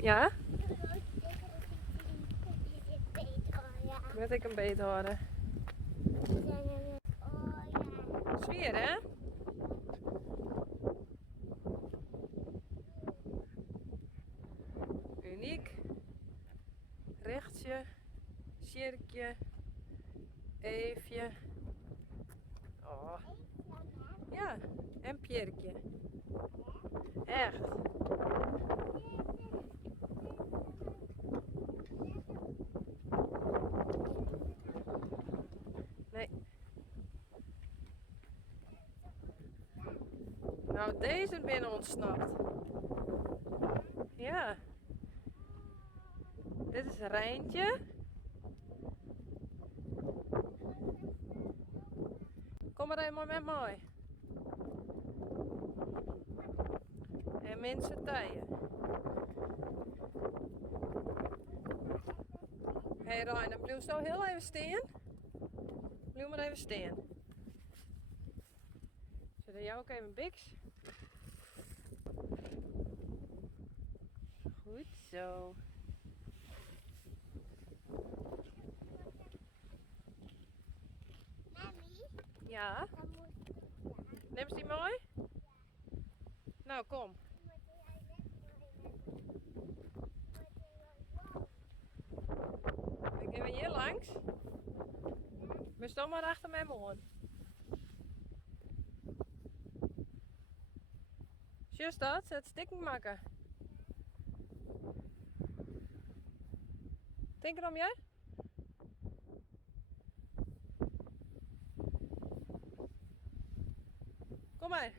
Ja? Moet ik hem beter horen? Sfeer, hè? Uniek. Rechtje. Cirkje. Eefje. Oh. Ja, en Pierkje. Echt. Nee. Nou, deze binnen ontsnapt. Ja. Dit is Rijntje. Kom maar even met mij. En mensen tijden. Hé hey Rijn, blijf zo heel even staan. Blijf maar even staan. Zet jou ook even biks. Goed zo. Ja? Neem ze die mooi? Nou, kom. Ik ga hier langs. We staan maar achter mijn moon. Just dat, zet stikken maken. Denk erom jij? Kom maar.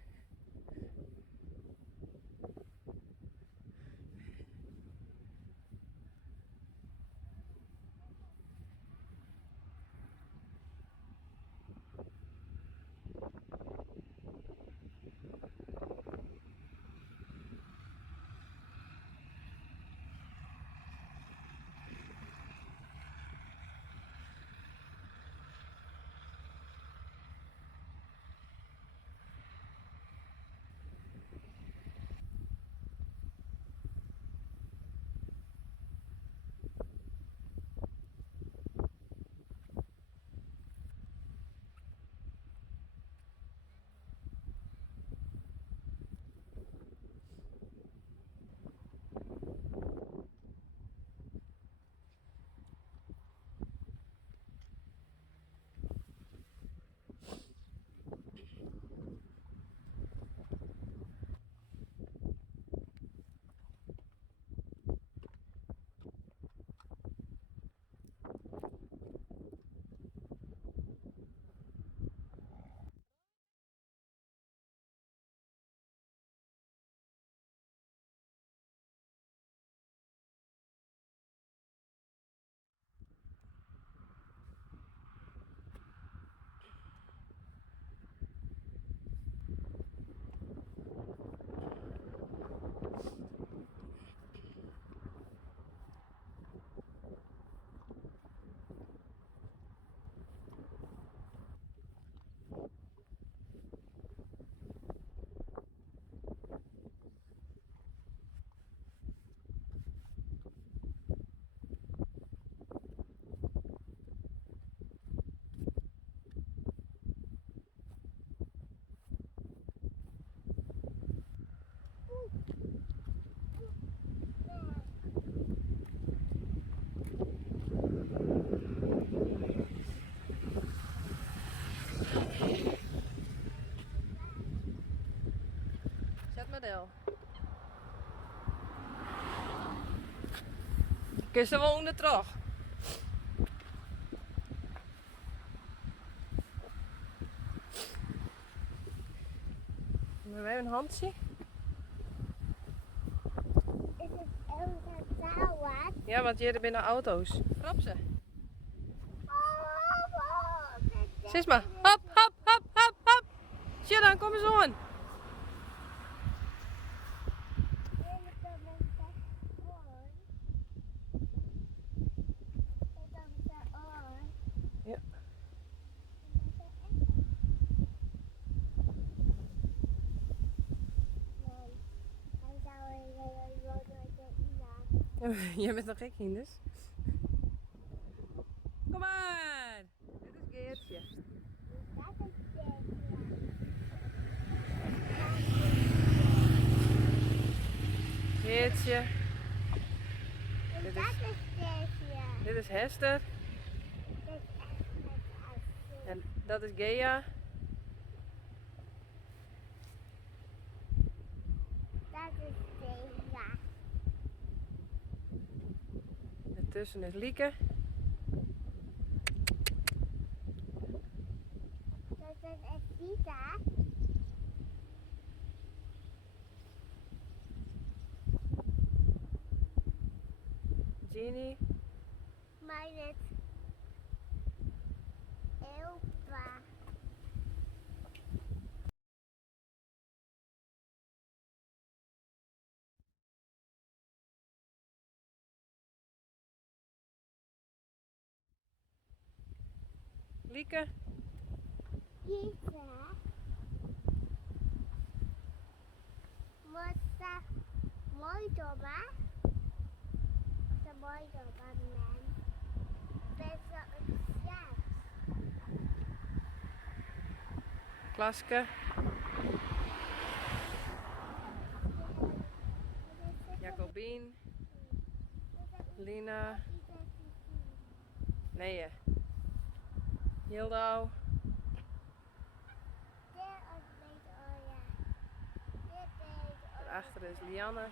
Zet maar deel. Kun je wel onder terug? Hebben we even een handje? Is het elke touw? Ja, want hier binnen auto's. Grap ze. Zie maar. Hop, hop, hop, hop, hop. Zie dan, kom eens aan. Ja. Dan zou je Jij bent nog gek, Hindus. Kom maar! Dit is Geertje. Dat is Geertje. Geertje. En Dit dat is- is Geertje. Dit is Hester. Dit is echt met En dat is Gea. Dat is Gea. Ertussen is Lieke. Dat is Esita. Jeannie. Mijn Elpa. Lieke. Pizza. Mossa. Mooi doba. Mossa mooi doba, man. Best een sjaak. Klaske. Jacobien. Lina. Nee. Hildau. Daarachter is Lianne.